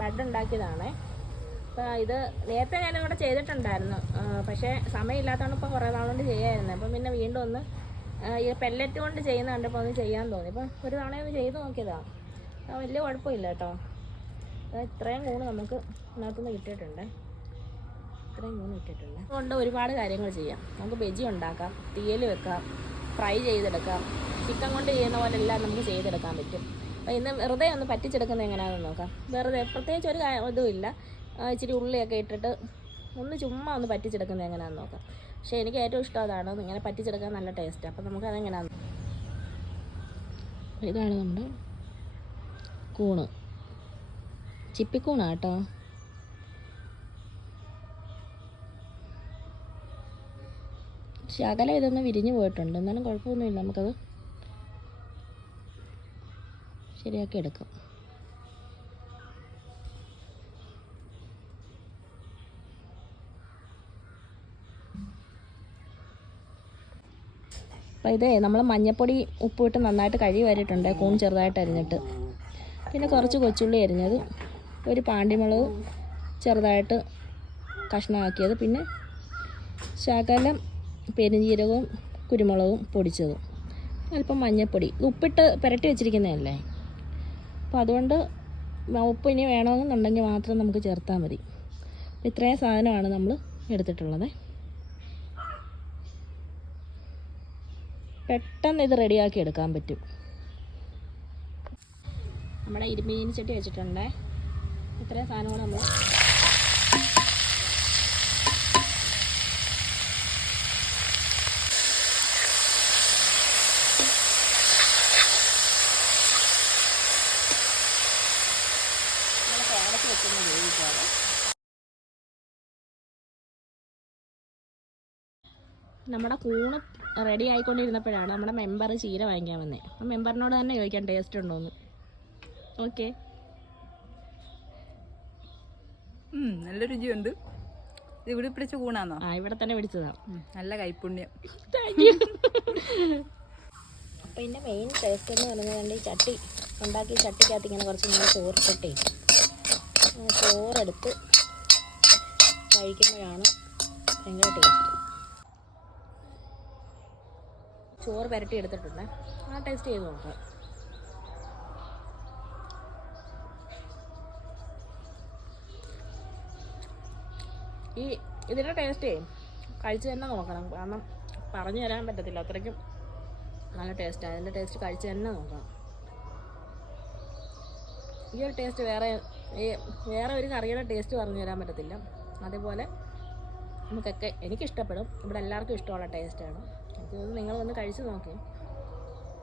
Bud ഉണ്ടാക്കിയതാണേ. അപ്പോൾ ഇത് നേരത്തെ ഞാനിവിടെ ചെയ്തിട്ടുണ്ടായിരുന്നു, പക്ഷേ സമയമില്ലാത്തതുകൊണ്ട് ഇപ്പോൾ കുറേ നാളുകൊണ്ട് ചെയ്യാമായിരുന്നു. അപ്പം പിന്നെ വീണ്ടും ഒന്ന് ഈ പെല്ലറ്റ് കൊണ്ട് ചെയ്യുന്ന കണ്ടപ്പോൾ ഒന്ന് ചെയ്യാൻ തോന്നി. അപ്പം ഒരു തവണ ഒന്ന് ചെയ്ത് നോക്കിയതാണ്. വലിയ കുഴപ്പമില്ല കേട്ടോ. ഇത്രയും കൂണ് നമുക്ക് ഇതിനകത്തുനിന്ന് കിട്ടിയിട്ടുണ്ട്. ഇത്രയും കൂണ് കിട്ടിയിട്ടുണ്ട്. അതുകൊണ്ട് ഒരുപാട് കാര്യങ്ങൾ ചെയ്യാം. നമുക്ക് ബജി ഉണ്ടാക്കാം, തീയൽ വെക്കാം, ഫ്രൈ ചെയ്തെടുക്കാം. ചിക്കൻ കൊണ്ട് ചെയ്യുന്ന പോലെ എല്ലാം നമുക്ക് ചെയ്തെടുക്കാൻ പറ്റും. അപ്പോൾ ഇന്ന് വെറുതെ ഒന്ന് പറ്റിച്ചെടുക്കുന്നത് എങ്ങനെയാണെന്ന് നോക്കാം. വെറുതെ പ്രത്യേകിച്ച് ഒരു ഇതുമില്ല. ഇച്ചിരി ഉള്ളിയൊക്കെ ഇട്ടിട്ട് ഒന്ന് ചുമ്മാ ഒന്ന് പറ്റിച്ചെടുക്കുന്നത് എങ്ങനെയാണെന്ന് നോക്കാം. പക്ഷേ എനിക്ക് ഏറ്റവും ഇഷ്ടം അതാണ്. ഇങ്ങനെ പറ്റിച്ചെടുക്കാൻ നല്ല ടേസ്റ്റാണ്. അപ്പോൾ നമുക്കതെങ്ങനെയാണെന്ന്. ഇതാണ് നമ്മുടെ കൂണ്, ചിപ്പിക്കൂണാണ് കേട്ടോ. ശകലം ഇതൊന്ന് വിരിഞ്ഞു പോയിട്ടുണ്ട്, എന്നാലും കുഴപ്പമൊന്നുമില്ല. നമുക്കത് ശരിയാക്കി എടുക്കാം. അപ്പോൾ ഇതേ നമ്മൾ മഞ്ഞപ്പൊടി ഉപ്പിട്ട് നന്നായിട്ട് കഴുകി വരിയിട്ടുണ്ട്. കൂൺ ചെറുതായിട്ട് അരിഞ്ഞിട്ട്, പിന്നെ കുറച്ച് കൊച്ചുള്ളി അരിഞ്ഞത്, ഒരു പാണ്ടിമുളക് ചെറുതായിട്ട് കഷ്ണമാക്കിയത്, പിന്നെ ശകലം പെരുംജീരകവും കുരുമുളകും പൊടിച്ചതും, അല്പം മഞ്ഞൾപ്പൊടി. ഉപ്പിട്ട് പുരട്ടി വെച്ചിരിക്കുന്നതല്ലേ, അപ്പോൾ അതുകൊണ്ട് ഉപ്പ് ഇനി വേണമെന്നുണ്ടെങ്കിൽ മാത്രം നമുക്ക് ചേർത്താൽ മതി. ഇത്രയും സാധനമാണ് നമ്മൾ എടുത്തിട്ടുള്ളത്. പെട്ടെന്ന് ഇത് റെഡിയാക്കി എടുക്കാൻ പറ്റും. നമ്മുടെ ഇരുമ്പീനി ചട്ടി വെച്ചിട്ടുണ്ട്. ഇത്രയും സാധനങ്ങൾ നമ്മൾ അടച്ച് വെക്കുന്ന വേവിക്കാതെ. നമ്മുടെ കൂണ് റെഡി ആയിക്കൊണ്ടിരുന്നപ്പോഴാണ് നമ്മുടെ മെമ്പർ ചീര വാങ്ങിക്കാൻ വന്നത്. അപ്പം മെമ്പറിനോട് തന്നെ ചോദിക്കാം ടേസ്റ്റ് ഉണ്ടോയെന്ന്. ഓക്കെ, നല്ല രുചിയുണ്ട്. ഇത് ഇവിടെ പിടിച്ച കൂണാന്നോ? ആ, ഇവിടെ തന്നെ പിടിച്ചതാണ്. നല്ല കൈപ്പുണ്യം. Thank you. അപ്പോൾ ഇതിൻ്റെ മെയിൻ ടേസ്റ്റ് എന്ന് പറയുന്നത് ഈ ചട്ടി ഉണ്ടാക്കി ചട്ടിക്കകത്ത് ഇങ്ങനെ കുറച്ച് നമ്മൾ ചോറിട്ടേ ചോറെടുത്ത് കഴിക്കുമ്പോഴാണ് ഭയങ്കര ടേസ്റ്റ്. ചോറ് പുരട്ടി എടുത്തിട്ടുണ്ട്. ആ ടേസ്റ്റ് ചെയ്ത് നോക്കാം. ഇതിൻ്റെ ടേസ്റ്റേ കഴിച്ച് തന്നെ നോക്കണം, കാരണം പറഞ്ഞു തരാൻ പറ്റത്തില്ല, അത്രയ്ക്കും നല്ല ടേസ്റ്റാണ്. അതിൻ്റെ ടേസ്റ്റ് കഴിച്ച് തന്നെ നോക്കണം. ഈ ഒരു ടേസ്റ്റ് വേറെ ഒരു കറിയുടെ ടേസ്റ്റ് പറഞ്ഞു തരാൻ പറ്റത്തില്ല. അതേപോലെ നമുക്കൊക്കെ എനിക്കിഷ്ടപ്പെടും. ഇവിടെ എല്ലാവർക്കും ഇഷ്ടമുള്ള ടേസ്റ്റാണ്. അത് നിങ്ങൾ വന്ന് കഴിച്ച് നോക്കി.